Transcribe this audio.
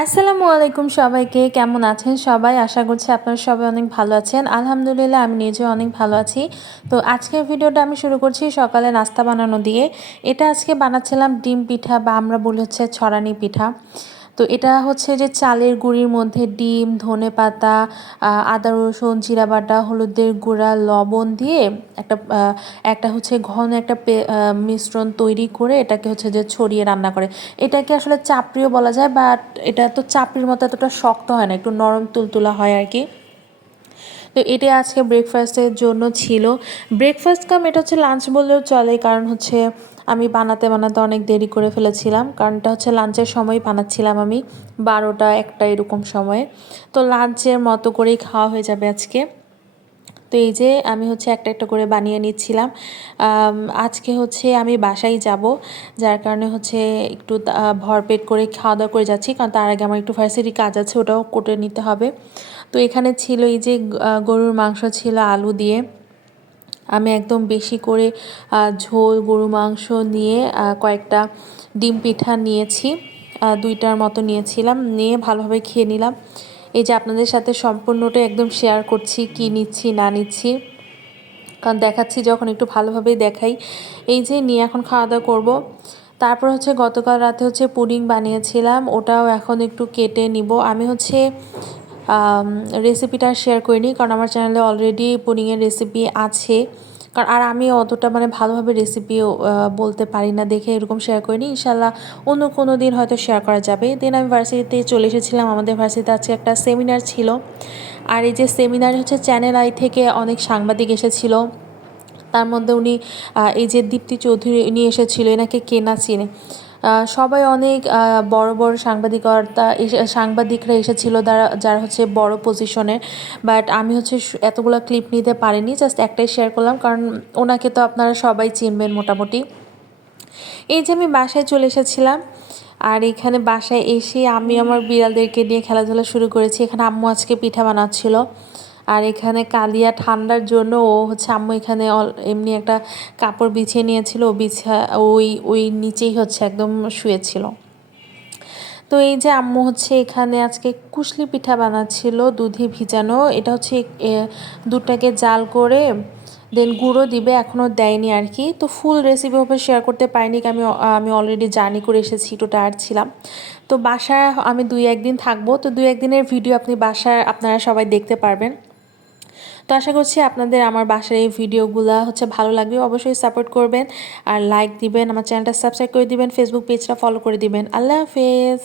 আসসালামু আলাইকুম সবাইকে, কেমন আছেন সবাই? আশা করছি আপনারা সবাই অনেক ভালো আছেন। আলহামদুলিল্লাহ, আমি নিজেও অনেক ভালো আছি। তো আজকের ভিডিওটা আমি শুরু করছি সকালে নাস্তা বানানো দিয়ে। এটা আজকে বানাচ্ছিলাম ডিম পিঠা বা আমরা বলি হচ্ছে ছড়ানি পিঠা। তো এটা হচ্ছে যে চালের গুঁড়ির মধ্যে ডিম, ধনে পাতা আদা, রসুন, জিরা বাটা, হলুদের গুঁড়া, লবণ দিয়ে একটা একটা হচ্ছে ঘন একটা মিশ্রণ তৈরি করে এটাকে হচ্ছে যে ছড়িয়ে রান্না করে। এটাকে আসলে চাপড়িও বলা যায়, বাট এটা তো চাপড়ির মতো এতটা শক্ত হয় না, একটু নরম তুলতুলা হয় আর কি। তো এটা আজকে ব্রেকফাস্টের জন্য ছিল। ব্রেকফাস্ট কাম এটা হচ্ছে লাঞ্চ বললেও চলে, কারণ হচ্ছে আমি বানাতে বানাতে অনেক দেরি করে ফেলেছিলাম কারণটা হচ্ছে লাঞ্চের সময় বানাচ্ছিলাম আমি, বারোটা একটা এরকম সময়ে। তো লাঞ্চের মতো করেই খাওয়া হয়ে যাবে আজকে। তো এই যে আমি হচ্ছে একটা একটা করে বানিয়ে নিচ্ছিলাম। আজকে হচ্ছে আমি বাসায় যাব, যার কারণে হচ্ছে একটু ভরপেট করে খাওয়া দাওয়া করে যাচ্ছি, কারণ তার আগে আমার একটু ভার্সিটি কাজ আছে, ওটাও করে নিতে হবে। তো এখানে ছিল এই যে গরুর মাংস ছিল আলু দিয়ে। আমি একদম বেশি করে ঝোল গরু মাংস নিয়ে কয়েকটা ডিম পিঠা নিয়েছি দুইটার মতো নিয়েছিলাম, নিয়ে ভালোভাবে খেয়ে নিলাম। এই যে আপনাদের সাথে সম্পূর্ণটা একদম শেয়ার করছি, কি নিচ্ছি, না নিচ্ছি। কারণ দেখাচ্ছি যখন একটু ভালোভাবেই দেখাই। এই যে নিয়ে এখন খাওয়া দাওয়া করব। তারপর হচ্ছে গতকাল রাতে হচ্ছে পুডিং বানিয়েছিলাম, ওটাও এখন একটু কেটে নিব। আমি হচ্ছে রেসিপিটা শেয়ার করিনি, কারণ আমার চ্যানেলে অলরেডি পুডিংয়ের রেসিপি আছে। কারণ আর আমি অতটা মানে ভালোভাবে রেসিপিও বলতে পারি না, দেখে এরকম শেয়ার করিনি। ইনশাল্লাহ অন্য কোনো দিন হয়তো শেয়ার করা যাবে। দেন আমি ভার্সিটিতে চলে এসেছিলাম, আমাদের ভার্সিটিতে আজকে একটা সেমিনার ছিল। আর এই যে সেমিনার হচ্ছে চ্যানেল আই থেকে অনেক সাংবাদিক এসেছিল। তার মধ্যে উনি এই যে দীপ্তি চৌধুরী নিয়ে এসেছিল, এনাকে কেনা চিনে। সবাই অনেক বড় বড় সাংবাদিকতা সাংবাদিকরা এসেছিল যারা যারা হচ্ছে বড় পজিশনের বাট আমি হচ্ছে এতগুলো ক্লিপ নিতে পারিনি জাস্ট একটাই শেয়ার করলাম। কারণ ওনাকে তো আপনারা সবাই চিনবেন মোটামুটি। এই যে আমি বাসায় চলে এসেছিলাম, আর এখানে বাসায় এসে আমি আমার বিড়ালদেরকে নিয়ে খেলাধুলা শুরু করেছি। এখানে আম্মু আজকে পিঠা বানাচ্ছিল। আর এখানে কালিয়া ঠান্ডার জন্য ও হচ্ছে আম্মু এখানে এমনি একটা কাপড় বিছিয়ে নিয়েছিল, বিছা, ওই ওই নিচেই হচ্ছে একদম শুয়েছিল। তো এই যে আম্মু হচ্ছে এখানে আজকে কুশলি পিঠা বানাচ্ছিল, দুধে ভিজানো। এটা হচ্ছে দুধটাকে জাল করে দেন গুঁড়ো দিবে, এখনও দেয়নি আর কি। তো ফুল রেসিপি ওপর শেয়ার করতে পারিনি আমি আমি অলরেডি জার্নি করে এসেছি, একটু টায়ার্ড ছিলাম। তো বাসায় আমি দুই একদিন থাকব। তো দুই একদিনের ভিডিও আপনি বাসায় আপনারা সবাই দেখতে পারবেন। তো আশা করছি আপনাদের আমার বাসার এই ভিডিওগুলো হচ্ছে ভালো লাগবে। অবশ্যই সাপোর্ট করবেন আর লাইক দিবেন, আমার চ্যানেলটা সাবস্ক্রাইব করে দিবেন ফেসবুক পেজটা ফলো করে দিবেন। আল্লাহ হাফেজ।